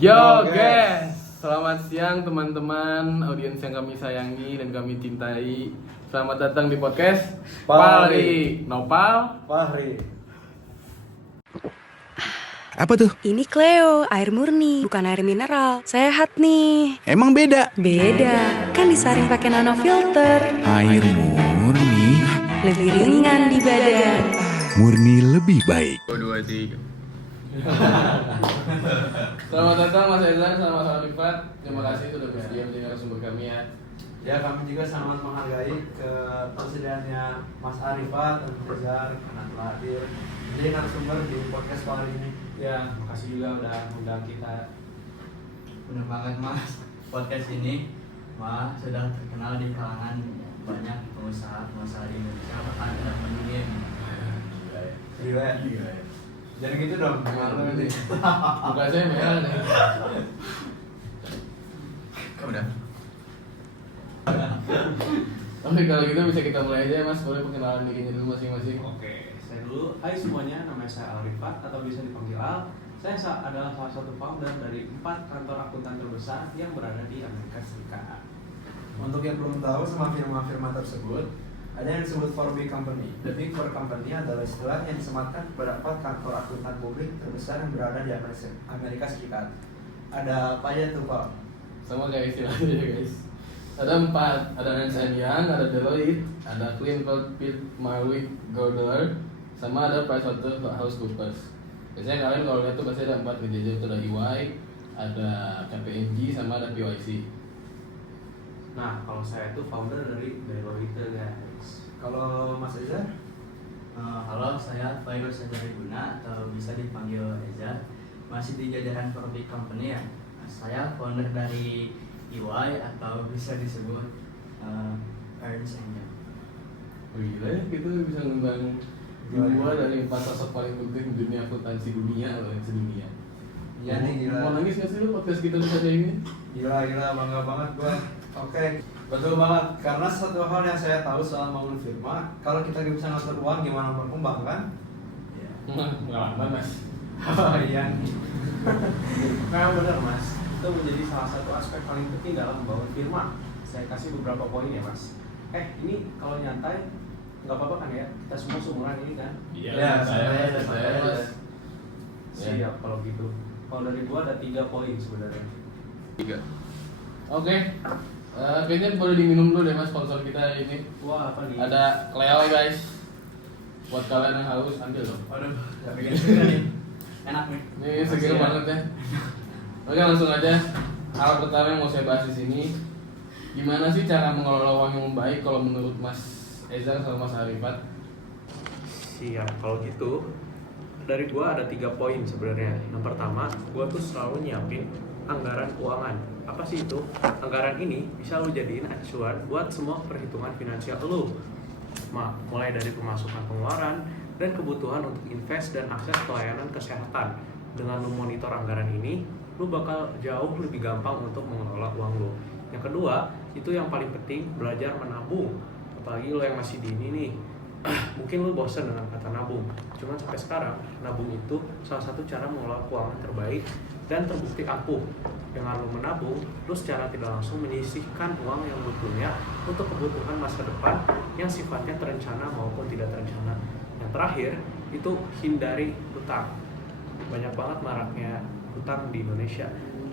Yo guys, selamat siang teman-teman audiens yang kami sayangi dan kami cintai. Selamat datang di podcast Pari Nopal Fahri. Apa tuh? Ini Cleo, air murni, bukan air mineral. Sehat nih. Emang beda? Beda, kan disaring pakai nano filter. Air murni, Lebih ringan di badan. murni lebih baik. 2, 3. Selamat datang Mas Ezan sama Mas Arifat. Terima kasih sudah bersedia menjadi narasumber kami ya. Ya, kami juga sangat menghargai ketersediaannya Mas Arifat dan Rezar karena telah hadir menjadi narasumber di podcast kali ini. Ya, makasih juga udah undang kita. Bener banget Mas, podcast ini Mas sudah terkenal di kalangan banyak pengusaha di Indonesia bahkan tidak mendunia. Gila ya? Jangan gitu dong, malu nanti. Bukan saya merah nih. Udah. Oke, kalau gitu bisa kita mulai aja ya Mas. Boleh perkenalan dirinya dulu masing-masing. Oke, saya dulu. Hai semuanya, nama saya Arifat atau bisa dipanggil Al. Saya adalah salah satu founder dari 4 kantor akuntan terbesar yang berada di Amerika Serikat. Untuk yang belum tahu sama firma-firma tersebut, ada yang disebut 4 big company. The Big Four Company adalah istilah yang disematkan kepada 4 kantor akuntan publik terbesar yang berada di Amerika Serikat. Ada apa aja tuh, Pak? Sama kayak istilahnya ya guys. Ada 4, ada Ernst & Young, ada Deloitte, ada Clinton Pitt Marwick Gordler, sama ada PricewaterhouseCoopers. Biasanya kalian kalau lihat tuh pasti ada 4 kerja itu ada EY, ada KPMG, sama ada PwC. Nah, kalau saya itu founder dari Deloitte guys. Kalau Mas Eza? Halo, saya Fairul Sajari Guna atau bisa dipanggil Eza. Masih di jajaran Forbik Company ya. Saya founder dari EY atau bisa disebut Ernst & Young. Oh, gila ya, kita bisa ngembang 2 dari 4 sosok paling penting di dunia akuntansi dunia loh, yang sedunia. Iya nih, gila. Mau nangis gak sih lu podcast kita bisa kayak gini? Gila, bangga banget gua. Oke, betul banget. Karena satu hal yang saya tahu soal bangun firma, kalau kita gak bisa ngatur uang, gimana berkembang kan? Ya. Pengalaman Mas. Oh iya. Nah, benar Mas. Itu menjadi salah satu aspek paling penting dalam membangun firma. Saya kasih beberapa poin ya Mas. Ini kalau nyantai nggak apa-apa kan ya? Kita semua seumuran ini kan? Ya, saya Mas. Siap kalau gitu. Kalau dari gua ada 3 poin sebenarnya. 3. Oke. Kayaknya boleh diminum dulu deh Mas sponsor kita hari ini. Wah, apa nih? Ada Cleo guys. Buat kalian yang haus ambil dong. Waduh, gak bikin juga nih. Enak nih. Ini segar banget ya. Oke, langsung aja. Hal pertama yang mau saya bahas di sini, gimana sih cara mengelola uang yang baik kalau menurut Mas Ezan sama Mas Arifat? Siap, kalau gitu dari gua ada 3 poin sebenarnya. Yang pertama, gua tuh selalu nyiapin anggaran keuangan. Apa sih itu? Anggaran ini bisa lu jadiin acuan buat semua perhitungan finansial lu. Mulai dari pemasukan pengeluaran dan kebutuhan untuk invest dan akses pelayanan kesehatan. Dengan lu monitor anggaran ini, lu bakal jauh lebih gampang untuk mengelola uang lu. Yang kedua, itu yang paling penting, belajar menabung. Apalagi lo yang masih dini nih, mungkin lo bosan dengan kata nabung. Cuman sampai sekarang, nabung itu salah satu cara mengelola keuangan terbaik dan terbukti ampuh. Dengan lo menabung, lo secara tidak langsung menyisihkan uang yang lo punya untuk kebutuhan masa depan yang sifatnya terencana maupun tidak terencana. Yang terakhir, itu hindari hutang. Banyak banget maraknya hutang di Indonesia.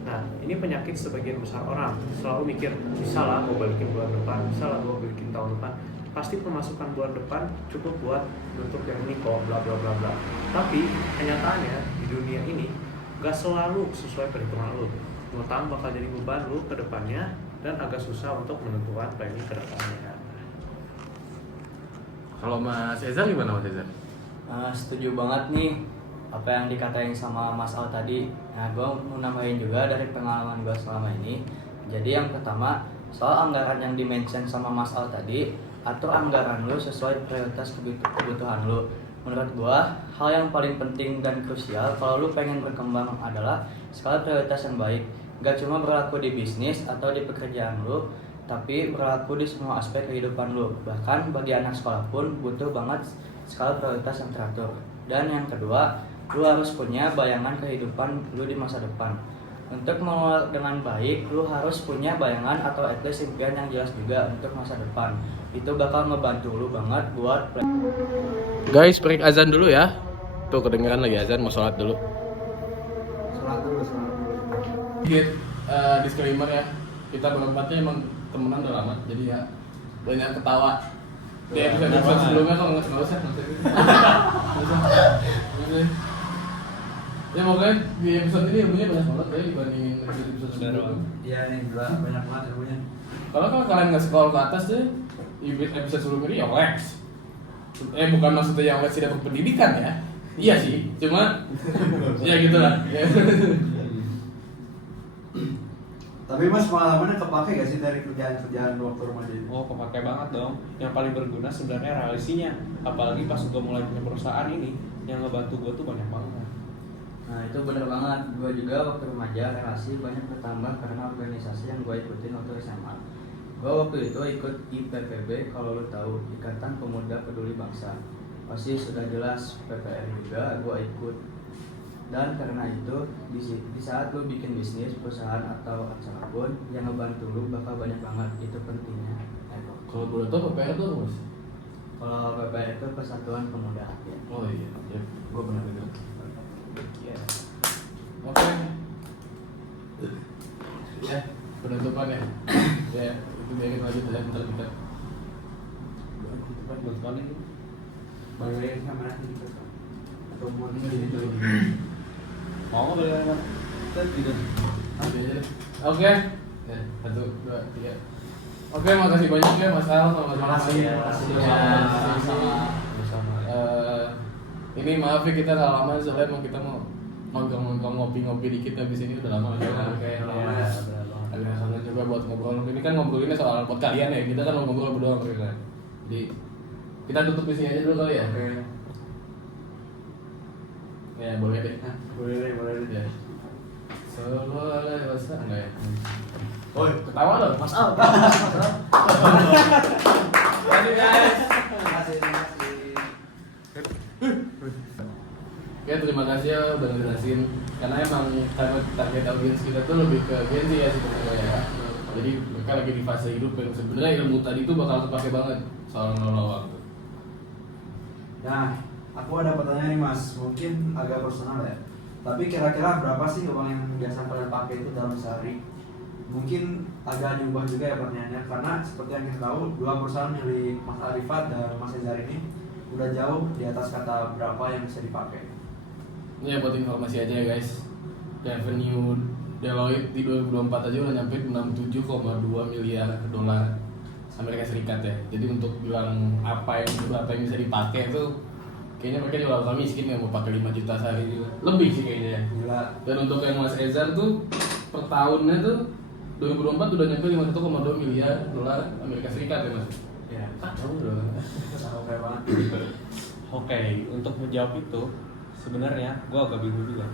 Nah, ini penyakit sebagian besar orang. Selalu mikir, bisa lah gue balikin bulan depan, bisa lah gue balikin tahun depan. Pasti pemasukan bulan depan cukup buat untuk yang ini kok, bla bla bla bla. Tapi, kenyataannya di dunia ini gak selalu sesuai perhitungan lo. Hutang bakal jadi beban lo ke depannya dan agak susah untuk menentukan planning ke depannya. Kalau Mas Ezan gimana Mas Ezan? Setuju banget nih apa yang dikatain sama Mas Al tadi. Nah, gue mau nambahin juga dari pengalaman gue selama ini. Jadi yang pertama, soal anggaran yang dimention sama Mas Al tadi, atur anggaran lu sesuai prioritas kebutuhan lu. Menurut gue, hal yang paling penting dan krusial kalau lu pengen berkembang adalah skala prioritas yang baik. Gak cuma berlaku di bisnis atau di pekerjaan lu, tapi berlaku di semua aspek kehidupan lu. Bahkan bagi anak sekolah pun butuh banget skala prioritas yang teratur. Dan yang kedua, lu harus punya bayangan kehidupan lu di masa depan. Untuk mengelola dengan baik, lu harus punya bayangan atau at least impian yang jelas juga untuk masa depan. Itu bakal ngebantu lu banget buat Guys, break azan dulu ya. Tuh kedengeran lagi azan, mau sholat dulu. Sholat dulu. Sedikit disclaimer ya, kita berempatnya emang temenan udah lama, jadi ya banyak ketawa. Di episode sebelumnya kalau nggak usah. Ya makanya di episode ini ilmunya banyak banget ya dibandingin episode sebelumnya. Iya nih, banyak banget ilmunya. Kalau kalian nggak sekolah ke atas deh, episode sebelum ini ya Lex. Bukan maksudnya yang Lex tidak berpendidikan ya. Iya sih, cuma ya gitulah. Tapi Mas, pengalamannya kepake gak sih dari kerjaan-kerjaan waktu remaja itu? Oh, kepake banget dong. Yang paling berguna sebenarnya relasinya. Apalagi pas gue mulai punya perusahaan ini, yang ngebantu gue tuh banyak banget. Nah itu bener banget, gue juga waktu remaja relasi banyak bertambah karena organisasi yang gue ikutin waktu SMA. Gue waktu itu ikut IPPB, kalau lo tahu, Ikatan Pemuda Peduli Bangsa. Pasti sudah jelas PPR juga gue ikut. Dan karena itu di saat lo bikin bisnis, perusahaan atau acara pun yang ngebantu lo bakal banyak banget, itu pentingnya. Kalau boleh tahu PPR tuh apa Mas? Kalau PPR itu Persatuan Pemuda. Ya. Oh iya, gue pernah dengar. Ya. Oke. Ya, penutupan ya. Ya, itu biarin lanjut ya, bentar kita. Penutupan ini. Bagaimana kamera ini? Atau mau Ini dulu. Mau nggak balik lagi? Tidak. Ambil aja deh. Oke. Ya, 1, 2, 3. Oke, makasih banyak ya Mas Al sama Mas Makasih ya. Sama. Ini maaf ya kita nggak lama soalnya emang kita mau nongkrong ngopi-ngopi dikit habis ini udah lama aja. Oke, lama. Agak sangat coba buat ngobrol. Ini kan ngobrolinnya soal buat kalian ya. Kita kan mau ngobrol berdua mereka. Jadi kita tutup di sini aja dulu kali ya. Oke. Ya boleh deh. Boleh deh. Ya. Sallallahu alaihi wasallam enggak ya? Oi, Ketawa dong, Mas Al. Terima kasih. Ya terima kasih ya udah ngejelasin. Karena emang target audiens kita tuh lebih ke Gen Z ya sebenarnya ya. Jadi mereka lagi di fase hidup yang sebenarnya ilmu tadi tuh bakal kepake banget soal ngelola waktu. Nah, aku ada pertanyaan nih Mas, mungkin agak personal ya. Tapi kira-kira berapa sih uang yang biasa kalian pakai itu dalam sehari? Mungkin agak diubah juga ya pertanyaannya, karena seperti yang kita tahu, dua perusahaan milik Mas Arifat dan Mas Ezar ini udah jauh di atas kata berapa yang bisa dipakai. Ya buat informasi aja ya guys. Revenue Deloitte di 2024 aja udah nyampe 67,2 miliar dolar Amerika Serikat ya. Jadi untuk bilang berapa yang bisa dipakai itu kayaknya mereka juga bakal miskin ya, mau pakai 5 juta sehari juga. Lebih sih kayaknya ya. Gila. Dan untuk yang Mas Ezar tuh per tahunnya tuh 2024 udah nyampe 51,2 miliar dolar Amerika Serikat ya Mas. Ya, Kacau udah. oke banget. Oke, untuk menjawab itu sebenarnya gue agak bingung juga.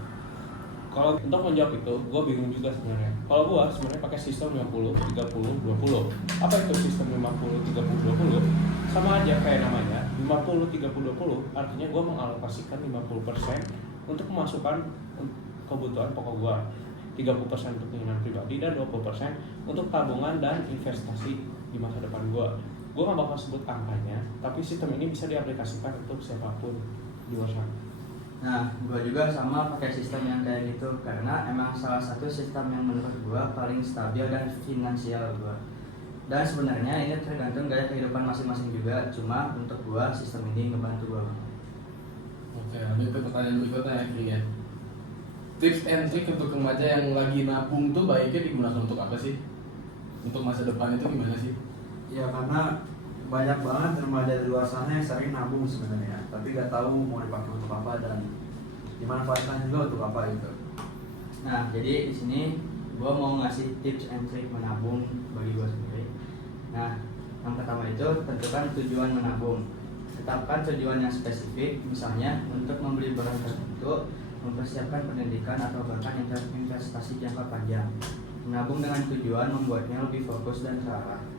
Kalau untuk menjawab itu, gue bingung juga sebenarnya. Kalau gue sebenarnya pakai sistem 50, 30, 20. Apa itu sistem 50, 30, 20? Sama aja kayak namanya 50, 30, 20. Artinya gue mengalokasikan 50% untuk pemasukan kebutuhan pokok gue, 30% untuk keinginan pribadi, dan 20% untuk tabungan dan investasi di masa depan gue. Gue gak bakal sebut angkanya, tapi sistem ini bisa diaplikasikan untuk siapapun di luar sana. Nah, gue juga sama pakai sistem yang kayak gitu karena emang salah satu sistem yang menurut gue paling stabil dan finansial gue. Dan sebenarnya ini tergantung gaya kehidupan masing-masing juga. Cuma untuk gue sistem ini ngebantu gue. Oke, lanjut ke pertanyaan berikutnya ya. Tips and trick untuk remaja yang lagi nabung tuh baiknya digunakan untuk apa sih? Untuk masa depan itu gimana sih? Ya karena banyak banget remaja di luar sana yang sering nabung sebenarnya, tapi gak tahu mau dipakai untuk apa dan dimanfaatkan juga untuk apa gitu. Nah, jadi di sini gue mau ngasih tips and trick menabung bagi gue sendiri. Nah, yang pertama itu tentukan tujuan menabung. Tetapkan tujuan yang spesifik, misalnya untuk membeli barang tertentu, mempersiapkan pendidikan atau bahkan investasi jangka panjang. Menabung dengan tujuan membuatnya lebih fokus dan terarah.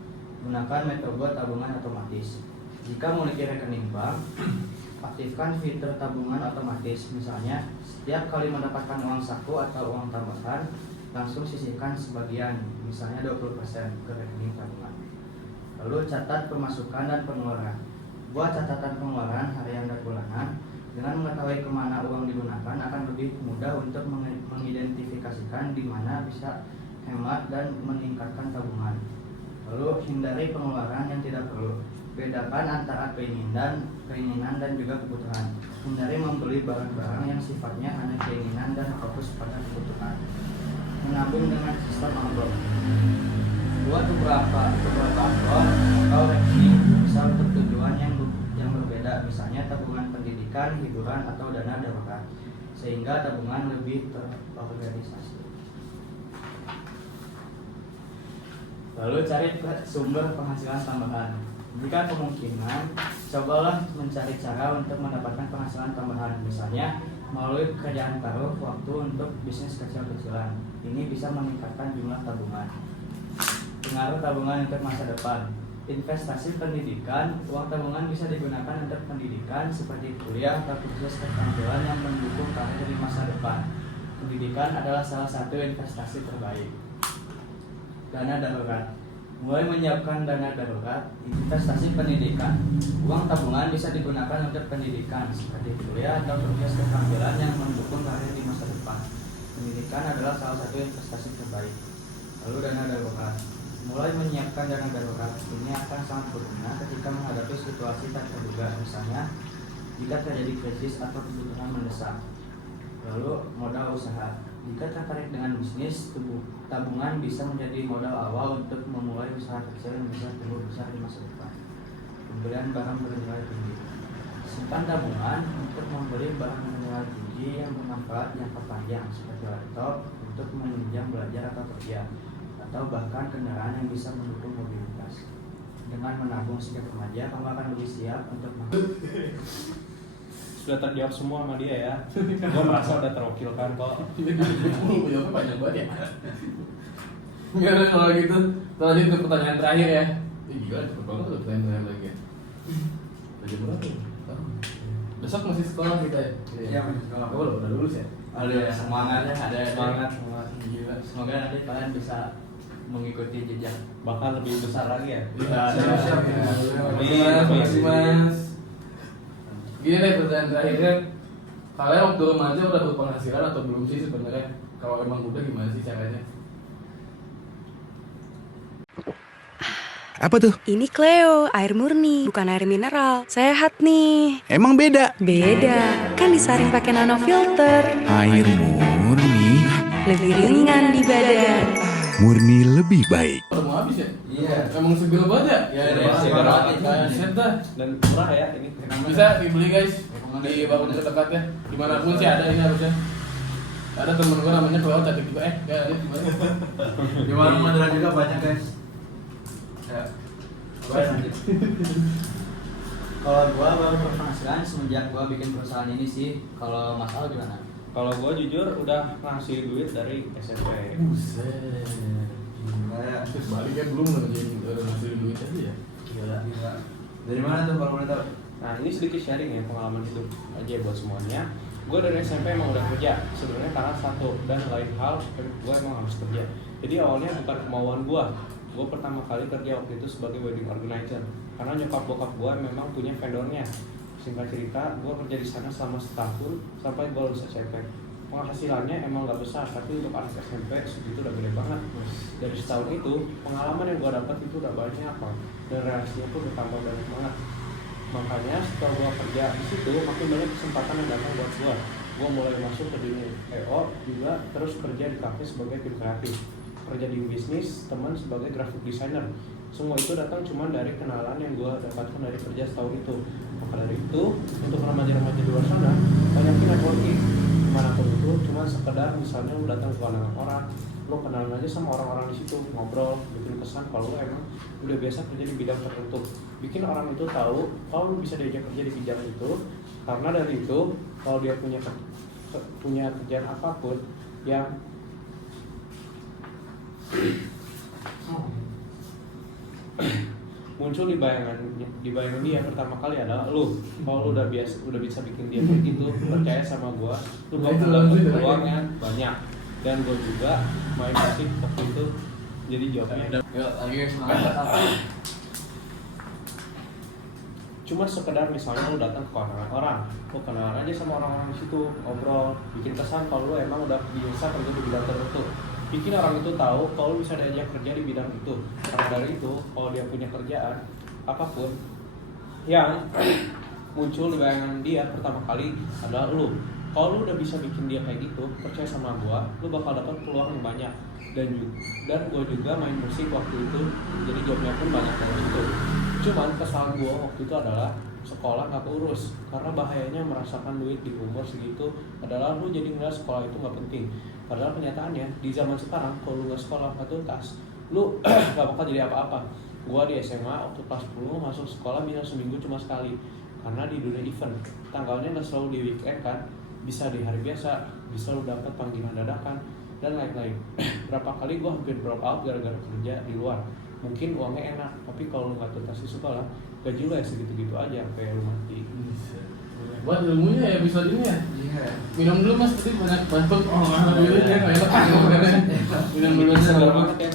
Gunakan metode tabungan otomatis. Jika memiliki rekening bank, aktifkan fitur tabungan otomatis. Misalnya, setiap kali mendapatkan uang saku atau uang tambahan, langsung sisihkan sebagian, misalnya 20% ke rekening tabungan. Lalu catat pemasukan dan pengeluaran. Buat catatan pengeluaran harian dan bulanan. Dengan mengetahui kemana uang digunakan akan lebih mudah untuk mengidentifikasikan di mana bisa hemat dan meningkatkan tabungan. Lalu hindari pengeluaran yang tidak perlu. Bedakan antara keinginan dan juga kebutuhan. Hindari membeli barang-barang yang sifatnya hanya keinginan dan fokus pada kebutuhan. Menabung dengan sistem amplop. Buat beberapa amplop atau rekening bisa untuk tujuan yang berbeda, misalnya tabungan pendidikan, hiburan, atau dana darurat, sehingga tabungan lebih terorganisasi. Lalu cari sumber penghasilan tambahan. Jika kemungkinan, cobalah mencari cara untuk mendapatkan penghasilan tambahan, misalnya melalui pekerjaan paruh waktu untuk bisnis kecil-kecilan. Ini bisa meningkatkan jumlah tabungan. Pengaruh tabungan untuk masa depan. Investasi pendidikan, uang tabungan bisa digunakan untuk pendidikan seperti kuliah atau kursus keterampilan yang mendukung karir di masa depan. Pendidikan adalah salah satu investasi terbaik. Dana darurat. Mulai menyiapkan dana darurat. Investasi pendidikan. Uang tabungan bisa digunakan untuk pendidikan seperti kuliah atau kursus keterampilan yang mendukung karir di masa depan. Pendidikan adalah salah satu investasi terbaik. Lalu dana darurat. Mulai menyiapkan dana darurat ini akan sangat berguna ketika menghadapi situasi tak terduga, misalnya jika terjadi krisis atau kebutuhan mendesak. Lalu modal usaha. Jika tertarik dengan bisnis, tabungan bisa menjadi modal awal untuk memulai usaha kecil yang bisa tumbuh besar di masa depan. Pembelian barang bernilai tinggi. Simpan tabungan untuk membeli barang bernilai tinggi yang bermanfaat jangka panjang seperti laptop untuk menunjang belajar atau kerja, atau bahkan kendaraan yang bisa mendukung mobilitas. Dengan menabung sejak remaja, kamu akan lebih siap untuk Sudah terjawab semua sama dia ya. Gue merasa udah terwakilkan kok. Jawabnya banyak banget ya. Gimana kalau gitu? Lanjut ke pertanyaan terakhir ya. Gila, cepet banget tuh pertanyaan terakhir lagi ya. Udah berapa ya? Besok masih sekolah kita ya? Iya, masih sekolah. Oh, udah lulus ya? ada semangatnya, ada Semangat. Gila. Semoga nanti kalian bisa mengikuti jejak. Bahkan lebih besar lagi ya. Siap-siap. Makasih mas. Gini deh pertanyaan terakhirnya, kalian waktu remaja udah berpenghasilan atau belum sih sebenarnya? Kalau emang udah gimana sih caranya? Apa tuh? Ini Cleo, air murni, bukan air mineral. Sehat nih. Emang beda? Beda, kan disaring pakai nano filter. Air murni, Lebih ringan di badan. murni lebih baik. Udah mau habis ya? Iya. Emang seger banget ya? Ya, seger banget. Buset dah. Dan murah ya ini. Bisa dibeli guys di warung terdekatnya. Dimanapun sih ada ini harusnya. Ada temen gue namanya Cleo cantik juga gak ada di mana? Di warung Madura juga banyak guys. Ya. Lanjut. Kalau gua baru berpenghasilan semenjak gua bikin perusahaan ini sih. Kalau Mas Al gimana? Kalau gue jujur udah ngasih duit dari SMP. Buset. Kayak Terus balik ya belum ngasilin duit aja ya? Gila. gila. Dari mana tuh kalau boleh tahu? Nah ini sedikit sharing ya pengalaman hidup aja buat semuanya. Gue dari SMP emang udah kerja sebenarnya karena satu dan lain hal gue emang harus kerja. Jadi awalnya bukan kemauan gue. Gue pertama kali kerja waktu itu sebagai wedding organizer karena nyokap bokap gue memang punya vendornya. Singkat cerita, gue kerja di sana selama setahun sampai gue lulus SMP. Penghasilannya emang gak besar, tapi untuk anak SMP segitu udah gede banget. Dari setahun itu, pengalaman yang gue dapat itu udah banyak apa, dan relasinya pun bertambah banyak banget. Makanya setelah gue kerja di situ, makin banyak kesempatan yang datang buat gue. Gue mulai masuk ke dunia EO juga, terus kerja di kafe sebagai tim kreatif, kerja di bisnis, teman sebagai graphic designer. Semua itu datang cuma dari kenalan yang gue dapatkan dari kerja setahun itu. Maka dari itu, untuk remaja-remaja di luar sana, banyakin networking. Manapun itu, cuma sekedar misalnya lu datang ke orang, lu kenalan aja sama orang-orang di situ, ngobrol, bikin kesan kalau lu emang udah biasa kerja di bidang tertentu. Bikin orang itu tahu kalau lu bisa diajak kerja di bidang itu, karena dari itu, kalau dia punya kerjaan apapun yang muncul di bayangan dia pertama kali adalah lu. Kalau lu udah bisa bikin dia kayak gitu, percaya sama gua, lu bakal dapet peluangnya banyak. dan gue juga main musik waktu itu jadi jobnya. Yuk, lagi semangat apa? Cuma sekedar misalnya lu datang ke kondangan orang, lu kenalan aja sama orang-orang di situ, ngobrol, bikin kesan kalau lu emang udah biasa kerja di bidang tertentu. Bikin orang itu tahu kalau lu bisa diajak kerja di bidang itu. Karena dari itu, kalau dia punya kerjaan apapun yang muncul di bayangan dia pertama kali adalah lu. Kalau lu udah bisa bikin dia kayak gitu, percaya sama gua, lu bakal dapat peluang yang banyak. Dan gua juga main musik waktu itu, jadi jobnya pun banyak dari situ. Cuman kesalahan gue waktu itu adalah sekolah gak keurus. Karena bahayanya merasakan duit di umur segitu adalah lu jadi ngeliat sekolah itu gak penting. Padahal kenyataannya di zaman sekarang kalau lu gak sekolah gak tuntas, lu gak bakal jadi apa-apa. Gue di SMA waktu kelas 10 masuk sekolah bisa seminggu cuma sekali. Karena di dunia event, tanggalnya gak selalu di weekend kan. Bisa di hari biasa, bisa lu dapat panggilan dadakan dan lain-lain. Berapa kali gue hampir drop out gara-gara kerja di luar. Mungkin uangnya enak, tapi kalau lu nggak tuntas di sekolah, gaji lu ya segitu-gitu aja sampai lu mati. Buat ilmunya ya episode ini ya. Iya. Minum dulu mas, tadi banyak batuk. Oh, dulu ya, minum dulu. Senang banget ya.